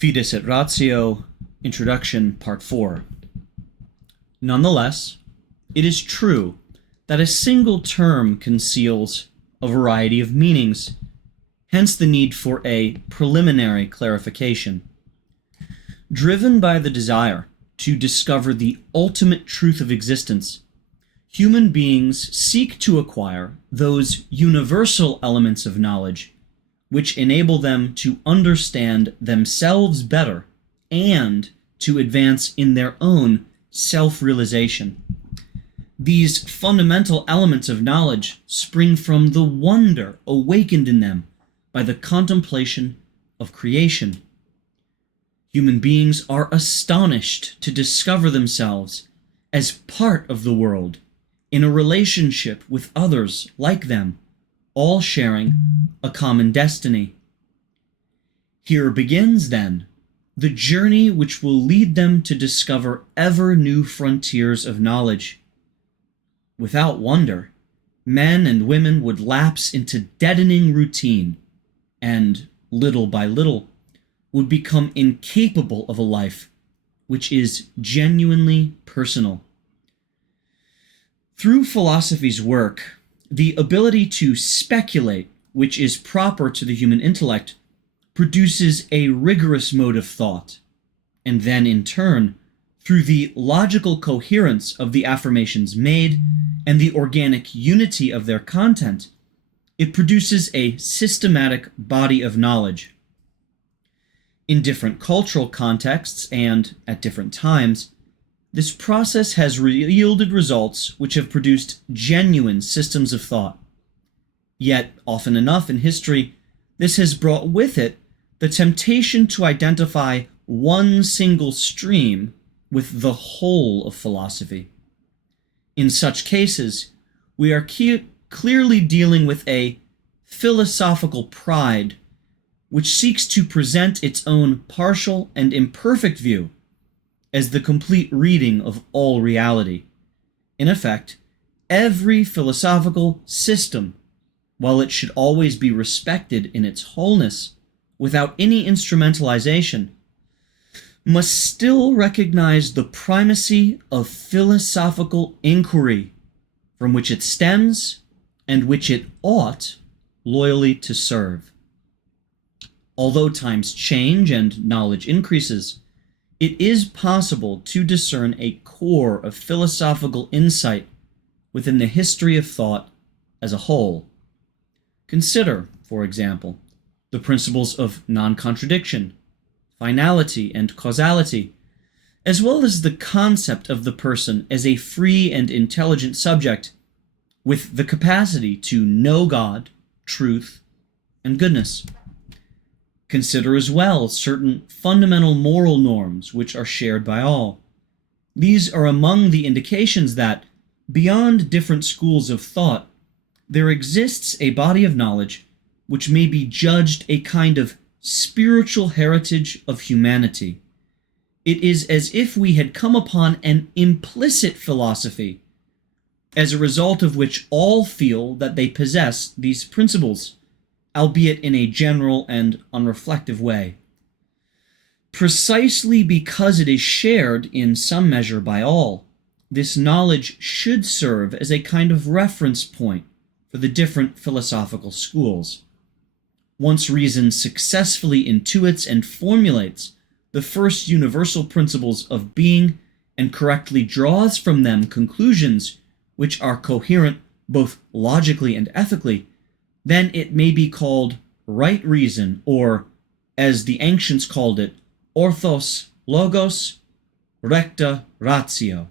Fides et Ratio, Introduction, Part 4. Nonetheless, it is true that a single term conceals a variety of meanings, hence the need for a preliminary clarification. Driven by the desire to discover the ultimate truth of existence, human beings seek to acquire those universal elements of knowledge which enable them to understand themselves better and to advance in their own self-realization. These fundamental elements of knowledge spring from the wonder awakened in them by the contemplation of creation. Human beings are astonished to discover themselves as part of the world, in a relationship with others like them, all sharing a common destiny. Here begins, then, the journey which will lead them to discover ever new frontiers of knowledge. Without wonder, men and women would lapse into deadening routine, and, little by little, would become incapable of a life which is genuinely personal. Through philosophy's work, the ability to speculate, which is proper to the human intellect, produces a rigorous mode of thought, and then in turn, through the logical coherence of the affirmations made and the organic unity of their content, it produces a systematic body of knowledge. In different cultural contexts and at different times, this process has yielded results which have produced genuine systems of thought. Yet, often enough in history, this has brought with it the temptation to identify one single stream with the whole of philosophy. In such cases, we are clearly dealing with a philosophical pride which seeks to present its own partial and imperfect view as the complete reading of all reality. In effect, every philosophical system, while it should always be respected in its wholeness, without any instrumentalization, must still recognize the primacy of philosophical inquiry, from which it stems and which it ought loyally to serve. Although times change and knowledge increases, it is possible to discern a core of philosophical insight within the history of thought as a whole. Consider, for example, the principles of non-contradiction, finality, and causality, as well as the concept of the person as a free and intelligent subject with the capacity to know God, truth, and goodness. Consider as well certain fundamental moral norms which are shared by all. These are among the indications that, beyond different schools of thought, there exists a body of knowledge which may be judged a kind of spiritual heritage of humanity. It is as if we had come upon an implicit philosophy, as a result of which all feel that they possess these principles, albeit in a general and unreflective way. Precisely because it is shared in some measure by all, this knowledge should serve as a kind of reference point for the different philosophical schools. Once reason successfully intuits and formulates the first universal principles of being and correctly draws from them conclusions which are coherent both logically and ethically, then it may be called right reason, or, as the ancients called it, orthos logos recta ratio.